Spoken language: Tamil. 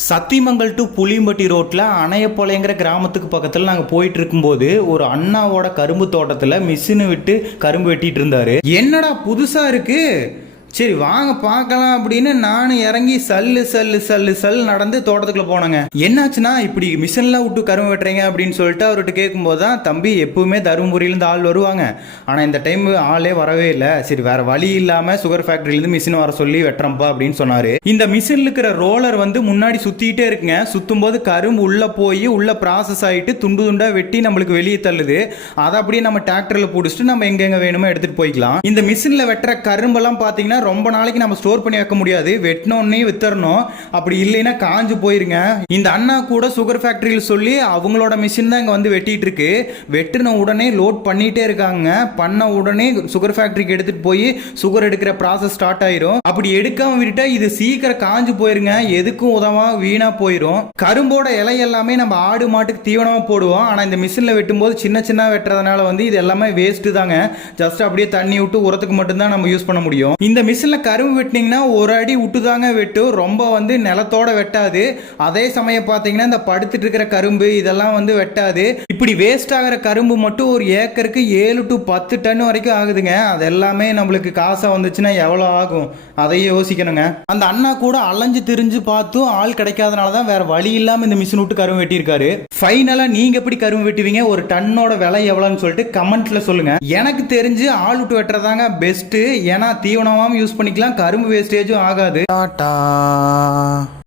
சத்தியமங்கல் டு புளியம்பட்டி ரோட்டில் அணையப்பாளையங்கிற கிராமத்துக்கு பக்கத்தில் நாங்கள் போயிட்டு இருக்கும்போது ஒரு அண்ணாவோட கரும்பு தோட்டத்தில் மிஷினை விட்டு கரும்பு வெட்டிட்டு இருந்தாரு என்னடா புதுசாக இருக்குது சரி வாங்க பார்க்கலாம் அப்படின்னு நானும் இறங்கி சல்லு சல்லு சல்லு சல் நடந்து தோட்டத்துக்குள்ள போனேங்க. என்னாச்சுன்னா இப்படி மிஷின்லாம் விட்டு கரும்பு வெட்டுறீங்க அப்படின்னு சொல்லிட்டு அவர்கிட்ட கேட்கும்போது தான் தம்பி எப்பவுமே தருமபுரியிலேருந்து ஆள் வருவாங்க. ஆனால் இந்த டைம் ஆளே வரவே இல்லை. சரி வேற வழி இல்லாமல் சுகர் ஃபேக்டரியிலேருந்து மிஷின் வர சொல்லி வெட்டுறப்பா அப்படின்னு சொன்னார். இந்த மிஷினில் இருக்கிற ரோலர் வந்து முன்னாடி சுற்றிக்கிட்டே இருக்குங்க. சுற்றும் போது கரும்பு உள்ளே போய் உள்ளே ப்ராசஸ் ஆகிட்டு துண்டு துண்டாக வெட்டி நம்மளுக்கு வெளியே தள்ளுது. அதை அப்படியே நம்ம டிராக்டரில் பிடிச்சிட்டு நம்ம எங்கெங்க வேணுமோ எடுத்துகிட்டு போய்க்கலாம். இந்த மிஷினில் வெட்டுற கரும்பெல்லாம் பார்த்தீங்கன்னா ரொம்ப நாளைக்கு நம்ம ஸ்டோர் பண்ணி வைக்க முடியாது. வெட்டினோன்னே வித்தரணும். அப்படி இல்லைன்னா காஞ்சு போயிருங்க. இந்த அண்ணா கூட சுகர் ஃபேக்டரியில் சொல்லி அவங்களோட மிஷின் தான் இங்கே வந்து வெட்டிட்டு இருக்கு. வெட்டின உடனே லோட் பண்ணிட்டே இருக்காங்க. பண்ண உடனே சுகர் ஃபேக்டரிக்கு எடுத்துட்டு போய் சுகர் எடுக்கிற ப்ராசஸ் ஸ்டார்ட் ஆயிரும். அப்படி எடுக்காம விட்டுட்டா இது சீக்கிரம் காஞ்சு போயிருங்க. எதுக்கும் உதவா வீணா போயிரும். கரும்போட இலை எல்லாமே நம்ம ஆடு மாட்டுக்கு தீவனமா போடுவோம். ஆனா இந்த மிஷின்ல வெட்டும்போது சின்ன சின்ன வெட்டுறதுனால வந்து இது எல்லாமே வேஸ்ட் தாங்க. ஜஸ்ட் அப்படியே தண்ணி விட்டு உரத்துக்கு மட்டும்தான் நம்ம யூஸ் பண்ண முடியும். இந்த மிஷினில் கரும்பு வெட்டினீங்கன்னா ஒரு அடி விட்டு. தாங்க வெட்டும் ரொம்ப வந்து நிலத்தோட வெட்டாது. அதே சமயம் பார்த்தீங்கன்னா இந்த படுத்துட்டு இருக்கிற கரும்பு இதெல்லாம் வந்து வெட்டாது. இப்படி வேஸ்ட் ஆகிற கரும்பு மட்டும் ஒரு ஏக்கருக்கு ஏழு டு பத்து டன் வரைக்கும் ஆகுதுங்க. அது எல்லாமே நம்மளுக்கு காசாக வந்துச்சுன்னா எவ்வளோ ஆகும்? அதையே யோசிக்கணுங்க. அந்த அண்ணா கூட அலைஞ்சு திரிஞ்சு பார்த்தும் ஆள் கிடைக்காதனால தான் வேற வழி இல்லாமல் இந்த மிஷின் விட்டு கரும்பு வெட்டியிருக்காரு. ஃபைனலாக நீங்கள் எப்படி கரும்பு வெட்டுவீங்க? ஒரு டன்னோட விலை எவ்வளோன்னு சொல்லிட்டு கமெண்ட்ல சொல்லுங்க. எனக்கு தெரிஞ்சு ஆள் விட்டு வெட்டுறதாங்க பெஸ்ட்டு ஏன்னா தீவனமாக யூஸ் பண்ணிக்கலாம். கரும்பு வேஸ்டேஜும் ஆகாது. டாட்டா.